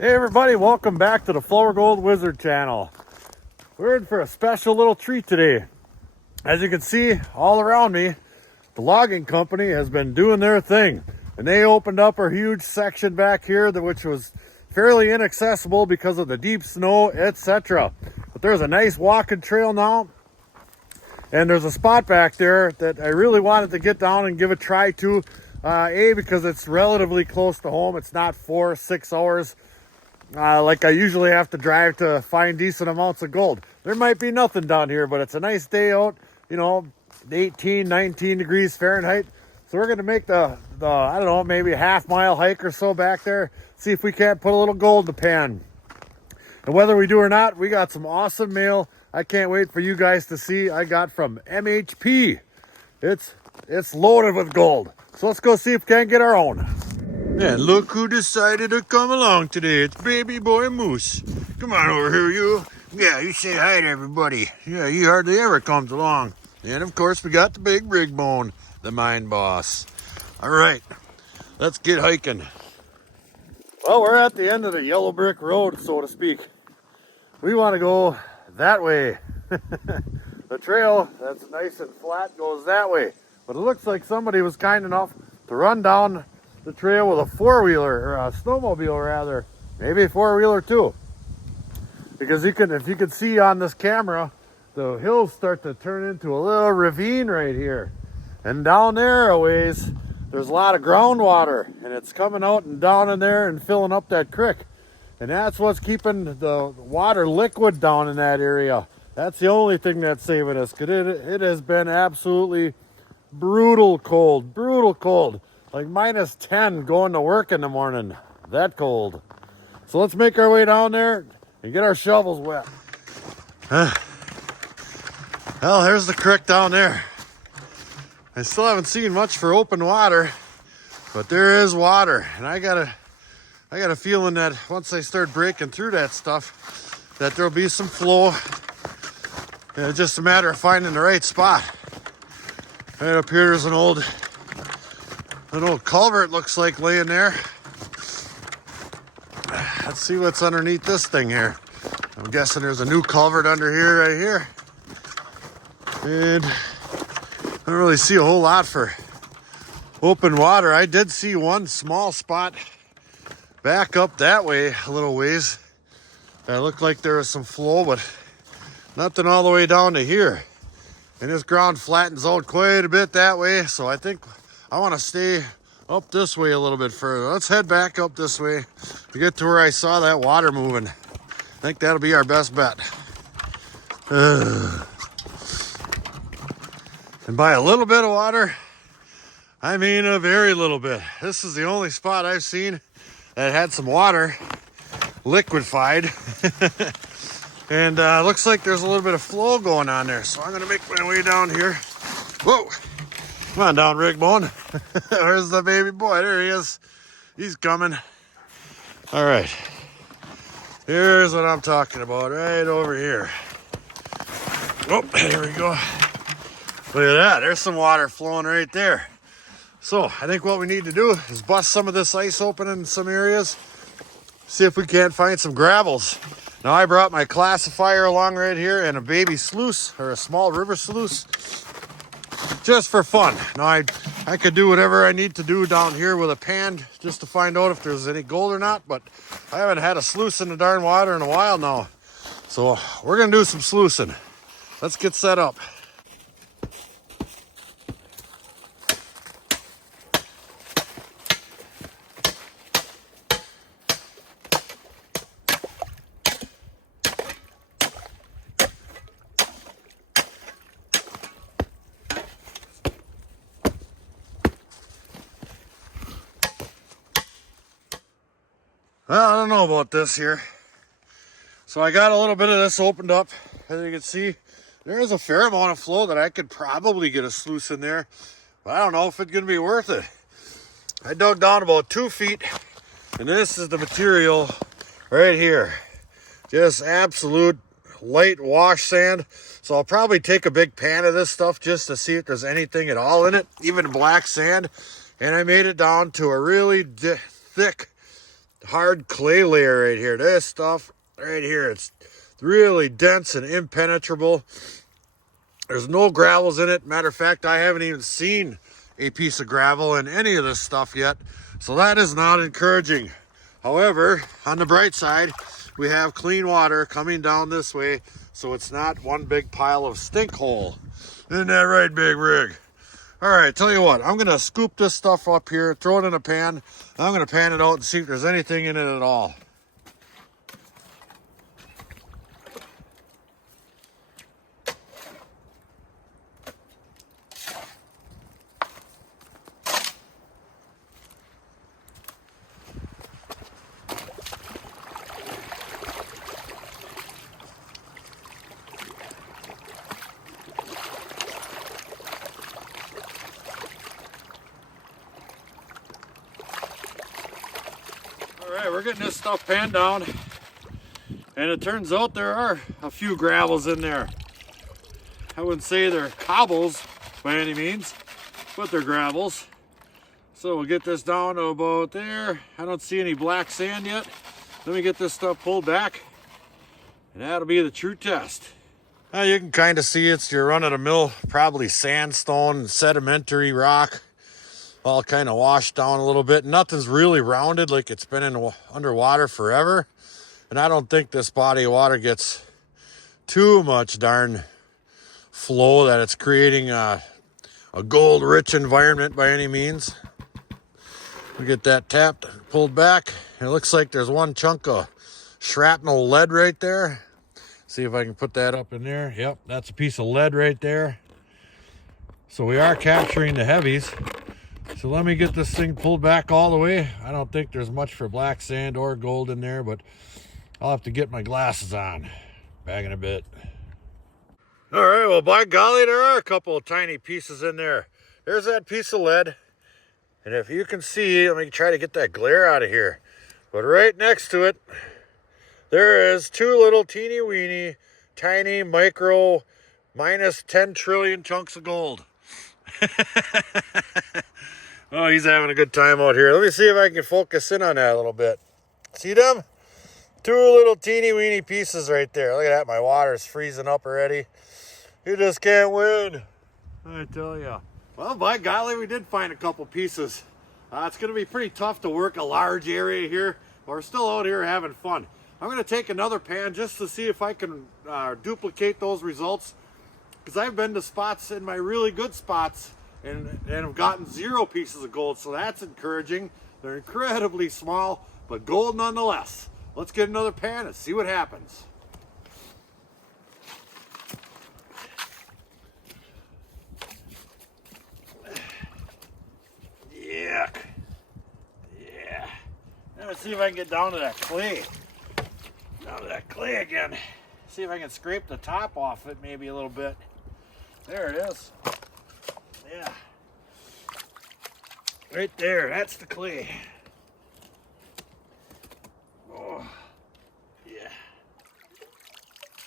Hey everybody, welcome back to the Flourgoldwizards channel. We're in for a special little treat today. As you can see all around me, the logging company has been doing their thing. And they opened up our huge section back here, which was fairly inaccessible because of the deep snow, etc. But there's a nice walking trail now. And there's a spot back there that I really wanted to get down and give a try to. Because it's relatively close to home. It's not 4 or 6 hours like I usually have to drive to find decent amounts of gold. There might be nothing down here, but it's a nice day out, 18, 19 degrees Fahrenheit. So we're going to make the I don't know, maybe a half-mile hike or so back there, see if we can't put a little gold in the pan. And whether we do or not, we got some awesome mail I can't wait for you guys to see. I got from MHP. It's loaded with gold. So let's go see if we can't get our own. And look who decided to come along today. It's baby boy Moose. Come on over here, you. Yeah, you say hi to everybody. Yeah, he hardly ever comes along. And of course, we got the big rig bone, the mine boss. All right, let's get hiking. Well, we're at the end of the yellow brick road, so to speak. We want to go that way. The trail that's nice and flat goes that way. But it looks like somebody was kind enough to run down the trail with a four-wheeler, or a snowmobile rather, maybe a four-wheeler too. Because if you can see on this camera, the hills start to turn into a little ravine right here. And down there a ways, there's a lot of groundwater, and it's coming out and down in there and filling up that creek. And that's what's keeping the water liquid down in that area. That's the only thing that's saving us, because it has been absolutely brutal cold. Like minus 10 going to work in the morning. That cold. So let's make our way down there and get our shovels wet. Well, there's the creek down there. I still haven't seen much for open water, but there is water. And I got a feeling that once I start breaking through that stuff, that there'll be some flow. And it's just a matter of finding the right spot. Right up here is an old culvert, looks like, laying there. Let's see what's underneath this thing here. I'm guessing there's a new culvert under here, right here. And I don't really see a whole lot for open water. I did see one small spot back up that way a little ways. That looked like there was some flow, but nothing all the way down to here. And this ground flattens out quite a bit that way, so I think I want to stay up this way a little bit further. Let's head back up this way to get to where I saw that water moving. I think that'll be our best bet. And by a little bit of water, I mean a very little bit. This is the only spot I've seen that had some water liquefied. And looks like there's a little bit of flow going on there. So I'm going to make my way down here. Whoa. Come on down, Rigbone. Where's the baby boy? There he is. He's coming. All right. Here's what I'm talking about, right over here. Oh, there we go. Look at that. There's some water flowing right there. So I think what we need to do is bust some of this ice open in some areas. See if we can't find some gravels. Now I brought my classifier along right here and a baby sluice, or a small river sluice, just for fun. Now I could do whatever I need to do down here with a pan just to find out if there's any gold or not, but I haven't had a sluice in the darn water in a while now. So we're gonna do some sluicing. Let's get set up. Well, I don't know about this here. So I got a little bit of this opened up. As you can see, there's a fair amount of flow that I could probably get a sluice in there. But I don't know if it's going to be worth it. I dug down about 2 feet. And this is the material right here. Just absolute light wash sand. So I'll probably take a big pan of this stuff just to see if there's anything at all in it. Even black sand. And I made it down to a really thick hard clay layer right here. This stuff right here, it's really dense and impenetrable. There's no gravels in it. Matter of fact, I haven't even seen a piece of gravel in any of this stuff yet. So that is not encouraging. However, on the bright side, we have clean water coming down this way, so it's not one big pile of stink hole. Isn't that right, Big Rig? All right, tell you what, I'm gonna scoop this stuff up here, throw it in a pan. I'm gonna pan it out and see if there's anything in it at all. All right, we're getting this stuff panned down, and it turns out there are a few gravels in there. I wouldn't say they're cobbles by any means, but they're gravels. So we'll get this down to about there. I don't see any black sand yet. Let me get this stuff pulled back, and that'll be the true test. Now you can kind of see it's your run-of-the-mill, probably sandstone, sedimentary rock, all kind of washed down a little bit. Nothing's really rounded like it's been in underwater forever. And I don't think this body of water gets too much darn flow that it's creating a gold-rich environment by any means. We get that tapped, pulled back. It looks like there's one chunk of shrapnel lead right there. See if I can put that up in there. Yep, that's a piece of lead right there. So we are capturing the heavies. So let me get this thing pulled back all the way. I don't think there's much for black sand or gold in there, but I'll have to get my glasses on. Back in a bit. All right, well, by golly, there are a couple of tiny pieces in there. There's that piece of lead. And if you can see, let me try to get that glare out of here. But right next to it, there is two little teeny weeny, tiny micro, minus 10 trillion chunks of gold. Oh, he's having a good time out here. Let me see if I can focus in on that a little bit. See them? Two little teeny weeny pieces right there. Look at that, my water's freezing up already. You just can't win, I tell ya. Well, by golly, we did find a couple pieces. It's going to be pretty tough to work a large area here, but we're still out here having fun. I'm going to take another pan just to see if I can duplicate those results, because I've been to spots in my really good spots and have gotten 0 pieces of gold, so that's encouraging. They're incredibly small, but gold nonetheless. Let's get another pan and see what happens. Yuck. Yeah. Let's see if I can get down to that clay. Down to that clay again. See if I can scrape the top off it maybe a little bit. There it is. Yeah. Right there, that's the clay. Oh, yeah.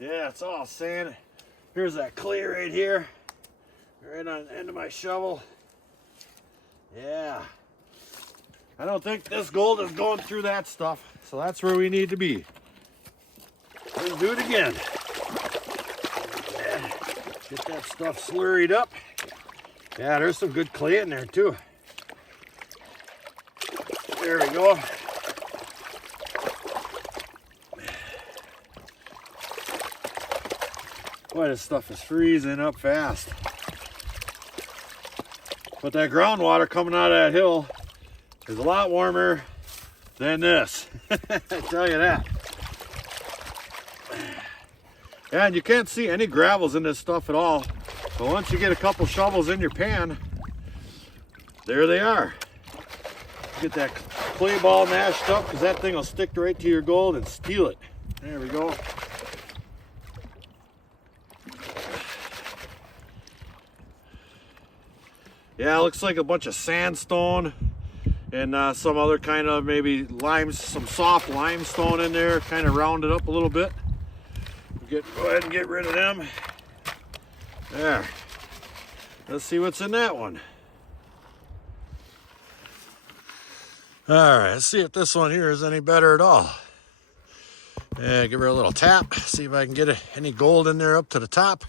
Yeah, it's all sand. Here's that clay right here. Right on the end of my shovel. Yeah. I don't think this gold is going through that stuff, so that's where we need to be. Let's do it again. Yeah. Get that stuff slurried up. Yeah, there's some good clay in there too. There we go. Boy, this stuff is freezing up fast. But that groundwater coming out of that hill is a lot warmer than this. I tell you that. Yeah, and you can't see any gravels in this stuff at all. But once you get a couple shovels in your pan, there they are. Get that clay ball mashed up, because that thing will stick right to your gold and steal it. There we go. Yeah, it looks like a bunch of sandstone and some other kind of maybe some soft limestone in there, kind of rounded up a little bit. Go ahead and get rid of them. There. Let's see what's in that one. All right, let's see if this one here is any better at all. Yeah, give her a little tap, see if I can get any gold in there up to the top.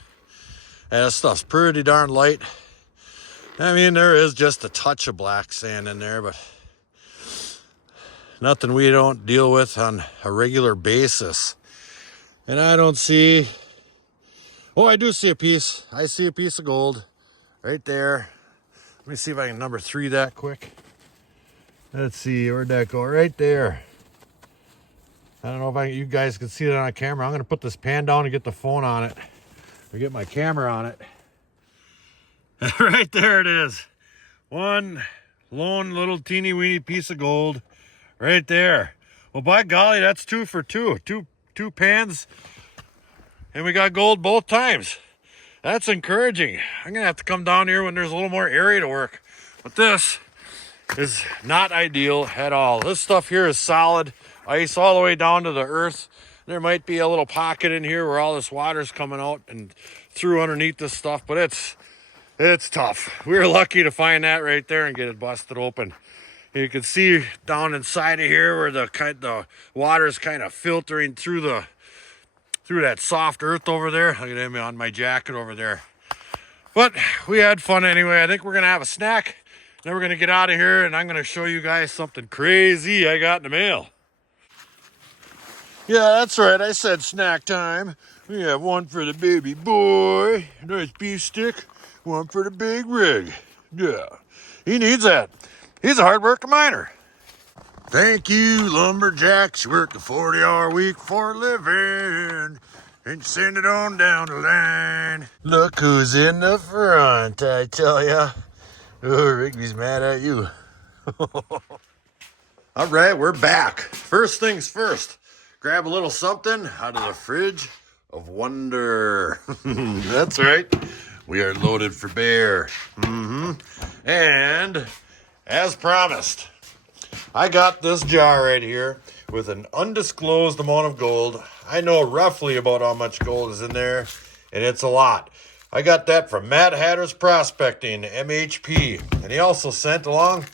Yeah, this stuff's pretty darn light. I mean, there is just a touch of black sand in there, but nothing we don't deal with on a regular basis. And I don't see, oh, I do see a piece. I see a piece of gold right there. Let me see if I can number 3 that quick. Let's see, where'd that go? Right there. I don't know if you guys can see it on camera. I'm gonna put this pan down and get the phone on it, or get my camera on it. Right there it is. One lone little teeny weeny piece of gold right there. Well, by golly, that's 2 for 2. Two pans, and we got gold both times. That's encouraging. I'm gonna have to come down here when there's a little more area to work. But this is not ideal at all. This stuff here is solid ice all the way down to the earth. There might be a little pocket in here where all this water's coming out and through underneath this stuff, but it's tough. We were lucky to find that right there and get it busted open. You can see down inside of here where the water is kind of filtering through that soft earth over there. Look at him on my jacket over there. But we had fun anyway. I think we're gonna have a snack. Then we're gonna get out of here, and I'm gonna show you guys something crazy I got in the mail. Yeah, that's right. I said snack time. We have one for the baby boy, nice beef stick. One for the big rig. Yeah, he needs that. He's a hard-working miner. Thank you, Lumberjacks. You work a 40-hour week for a living, and you send it on down the line. Look who's in the front, I tell ya. Oh, Rigby's mad at you. All right, we're back. First things first. Grab a little something out of the fridge of wonder. That's right. We are loaded for bear. And as promised, I got this jar right here with an undisclosed amount of gold. I know roughly about how much gold is in there, and it's a lot. I got that from Matt Hatter's Prospecting, MHP. And he also sent along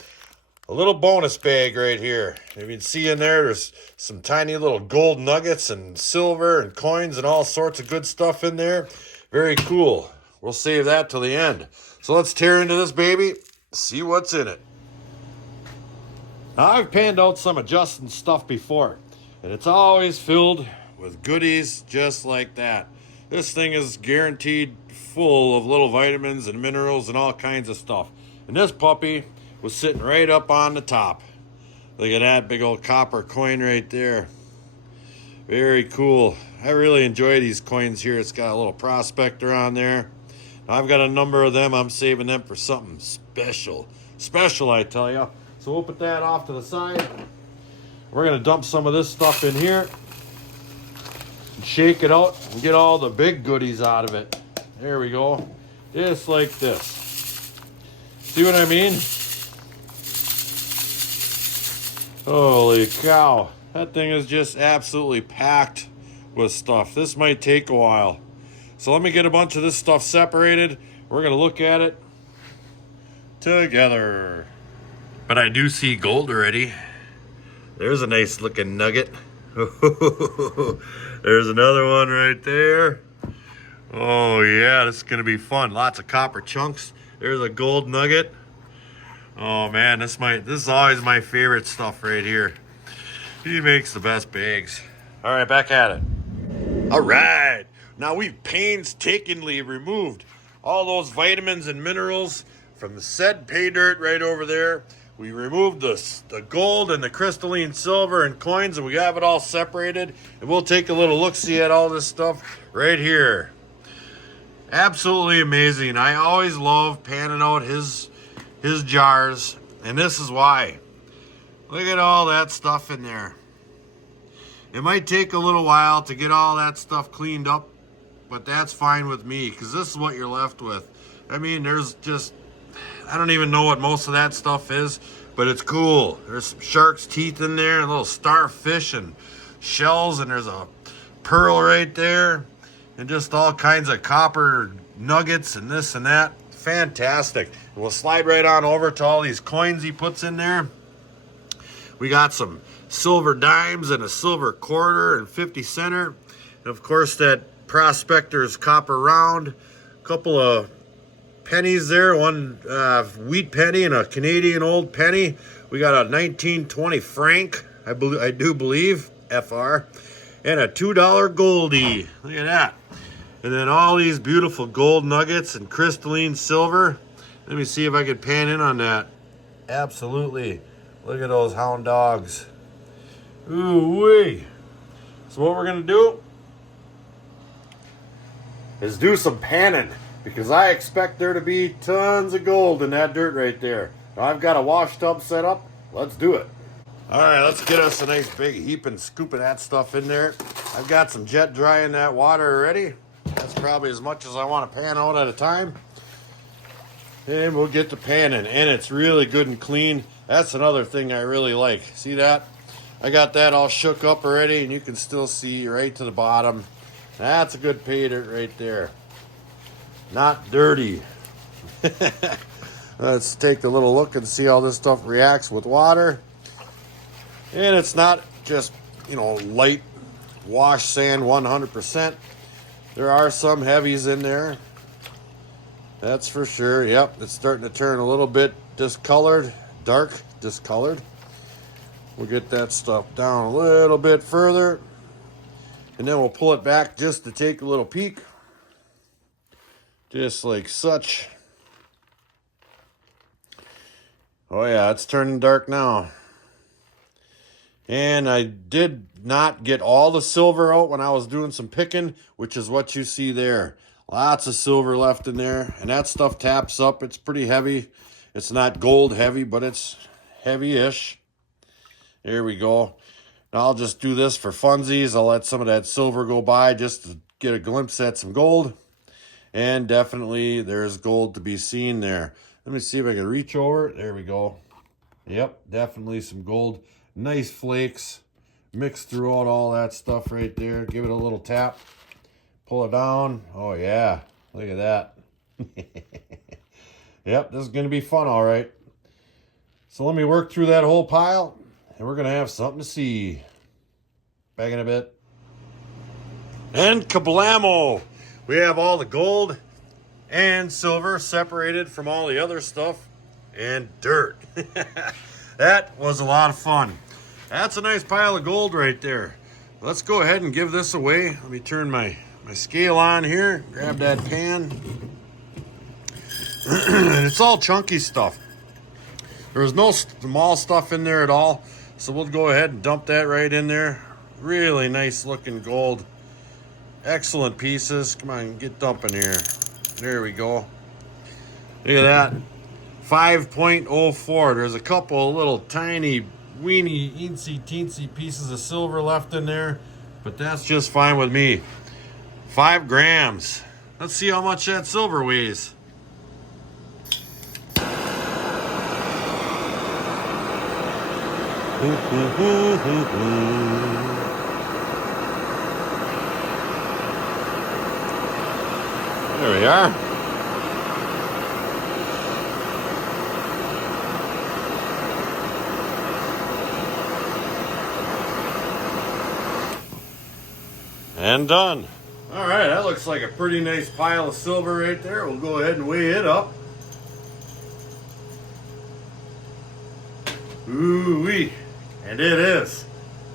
a little bonus bag right here. If you can see in there's some tiny little gold nuggets and silver and coins and all sorts of good stuff in there. Very cool. We'll save that till the end. So let's tear into this baby, see what's in it. Now, I've panned out some of Justin's stuff before, and it's always filled with goodies just like that. This thing is guaranteed full of little vitamins and minerals and all kinds of stuff. And this puppy was sitting right up on the top. Look at that big old copper coin right there. Very cool. I really enjoy these coins here. It's got a little prospector on there. I've got a number of them. I'm saving them for something special. Special, I tell you. So we'll put that off to the side. We're going to dump some of this stuff in here and shake it out and get all the big goodies out of it. There we go. Just like this. See what I mean? Holy cow. That thing is just absolutely packed with stuff. This might take a while. So let me get a bunch of this stuff separated. We're going to look at it together. But I do see gold already. There's a nice looking nugget. There's another one right there. Oh yeah, this is going to be fun. Lots of copper chunks. There's a gold nugget. Oh man, this is always my favorite stuff right here. He makes the best bags. All right, back at it. All right. Now we've painstakingly removed all those vitamins and minerals from the said pay dirt right over there. We removed the gold and the crystalline silver and coins, and we have it all separated. And we'll take a little look-see at all this stuff right here. Absolutely amazing. I always love panning out his jars, and this is why. Look at all that stuff in there. It might take a little while to get all that stuff cleaned up, but that's fine with me, because this is what you're left with. I mean, there's just, I don't even know what most of that stuff is, but it's cool. There's some shark's teeth in there, and little starfish and shells, and there's a pearl right there, and just all kinds of copper nuggets and this and that. Fantastic. We'll slide right on over to all these coins he puts in there. We got some silver dimes and a silver quarter and 50 center. And of course that Prospector's copper round. A couple of pennies there, one wheat penny and a Canadian old penny. We got a 1920 franc, I do believe, FR, and a $2 Goldie. Look at that. And then all these beautiful gold nuggets and crystalline silver. Let me see if I can pan in on that. Absolutely. Look at those hound dogs. Ooh-wee. So what we're gonna do is do some panning, because I expect there to be tons of gold in that dirt right there. Now I've got a wash tub set up. Let's do it. All right, let's get us a nice big heap and scoop of that stuff in there. I've got some jet dry in that water already. That's probably as much as I want to pan out at a time. And we'll get to panning, and it's really good and clean. That's another thing I really like. See that? I got that all shook up already, and you can still see right to the bottom. That's a good pay dirt right there. Not dirty. Let's take a little look and see how this stuff reacts with water. And it's not just, light wash sand 100%. There are some heavies in there. That's for sure. Yep, it's starting to turn a little bit discolored, dark discolored. We'll get that stuff down a little bit further. And then we'll pull it back just to take a little peek. Just like such. Oh yeah, it's turning dark now. And I did not get all the silver out when I was doing some picking, which is what you see there. Lots of silver left in there, and that stuff taps up. It's pretty heavy. It's not gold heavy, but it's heavy-ish. There we go. Now I'll just do this for funsies. I'll let some of that silver go by just to get a glimpse at some gold. And definitely there's gold to be seen there. Let me see if I can reach over. There we go. Yep, definitely some gold. Nice flakes. Mix throughout all that stuff right there. Give it a little tap. Pull it down. Oh yeah, look at that. Yep, this is going to be fun, all right. So let me work through that whole pile, and we're going to have something to see. Back in a bit. And kablamo! We have all the gold and silver separated from all the other stuff and dirt. That was a lot of fun. That's a nice pile of gold right there. Let's go ahead and give this away. Let me turn my scale on here. Grab that pan. It's all chunky stuff. There was no small stuff in there at all. So we'll go ahead and dump that right in there. Really nice looking gold. Excellent pieces. Come on, get dumping here. There we go. Look at that. 5.04. There's a couple of little tiny, weeny, eensy-teensy pieces of silver left in there, but that's just fine with me. 5 grams. Let's see how much that silver weighs. There we are. And done. All right, that looks like a pretty nice pile of silver right there. We'll go ahead and weigh it up. Ooh-wee. And it is.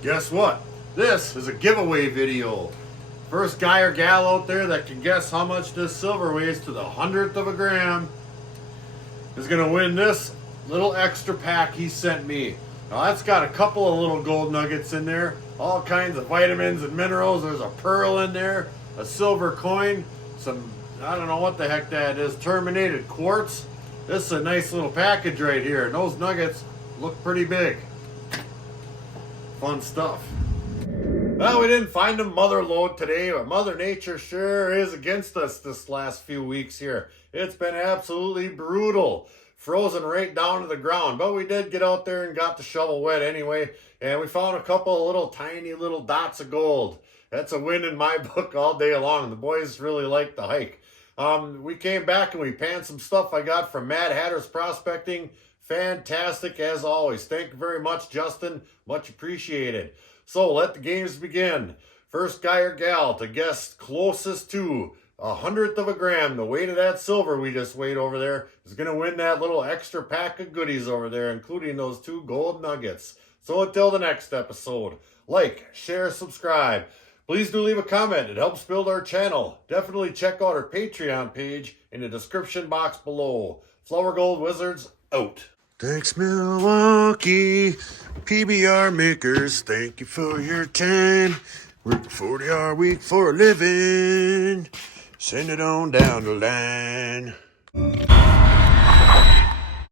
Guess what? This is a giveaway video. First guy or gal out there that can guess how much this silver weighs to the 100th of a gram is going to win this little extra pack he sent me. Now that's got a couple of little gold nuggets in there, all kinds of vitamins and minerals. There's a pearl in there, a silver coin, some, I don't know what the heck that is, terminated quartz. This is a nice little package right here, and those nuggets look pretty big. Fun stuff. Well, we didn't find a mother lode today, but Mother Nature sure is against us this last few weeks here. It's been absolutely brutal. Frozen right down to the ground. But we did get out there and got the shovel wet anyway. And we found a couple of little tiny little dots of gold. That's a win in my book all day long. The boys really liked the hike. We came back and we panned some stuff I got from Mad Hatter's Prospecting. Fantastic as always. Thank you very much, Justin. Much appreciated. So let the games begin. First guy or gal to guess closest to 1/100th of a gram, the weight of that silver we just weighed over there, is going to win that little extra pack of goodies over there, including those 2 gold nuggets. So until the next episode, like, share, subscribe. Please do leave a comment. It helps build our channel. Definitely check out our Patreon page in the description box below. Flourgoldwizards out. Thanks, Milwaukee PBR makers. Thank you for your time. Work 40-hour week for a living. Send it on down the line.